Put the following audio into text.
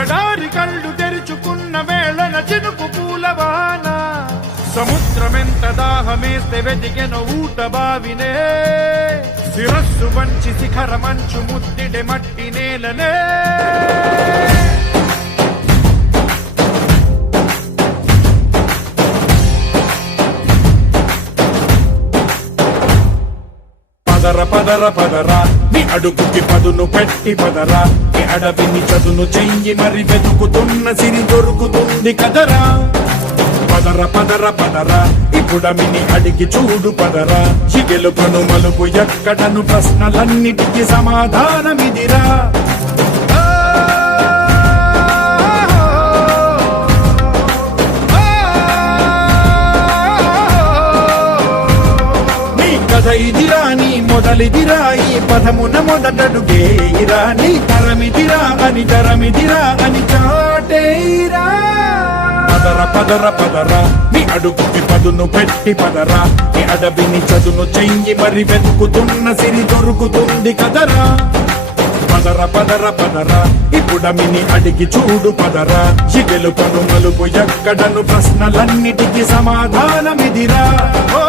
ఎడారి కళ్ళు తెరుచుకున్న వేళన చినుకు పూలవాన సముద్రమెంత దాహమేస్తే వెతికెను ఊట బావినే శిరస్సు వంచి శిఖర మంచు ముద్దిడే మట్టి నేలనే పదర పదర పదరా నీ అడుగుకి పదును పెట్టి పదరా నీ అడవిని చదును చెయ్యి మరి వెతుకుతున్న సిరి దొరుకుతుంది కదరా పదర పదర పదరా ఇప్పుడమిని అడిగి చూడు పదరా చిగెలుపను మలుపు ఎక్కడను ప్రశ్నలన్నిటికీ సమాధానమిదిరా ఇదిరా నీ మొదలిదిరా ఈ పదమున మొదటడుగేయిరా నీ తరమిదిరా అని చాటేరా పదర పదర పదరా నీ అడుగుకి పదును పెట్టి పదరా నీ అడవిని చదును చెయ్యి మరి వెతుకుతున్న సిరి దొరుకుతుంది కదరా పదర పదర పదరా ఇప్పుడమిని అడిగి చూడు పదరా చిగెలుపను మలుపు ఎక్కడను ప్రశ్నలన్నిటికీ సమాధానమిదిరా ఓ